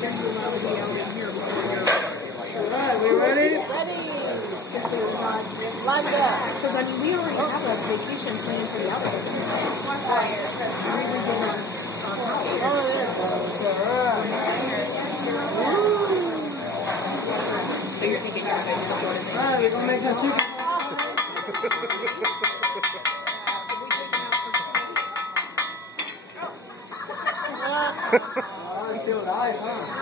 We ready? Ready. Line it up. So then we already have a vacation plan for the outfit. So you're thinking you're going to Alright, we're going to make some chicken. Oh, it's still alive, huh?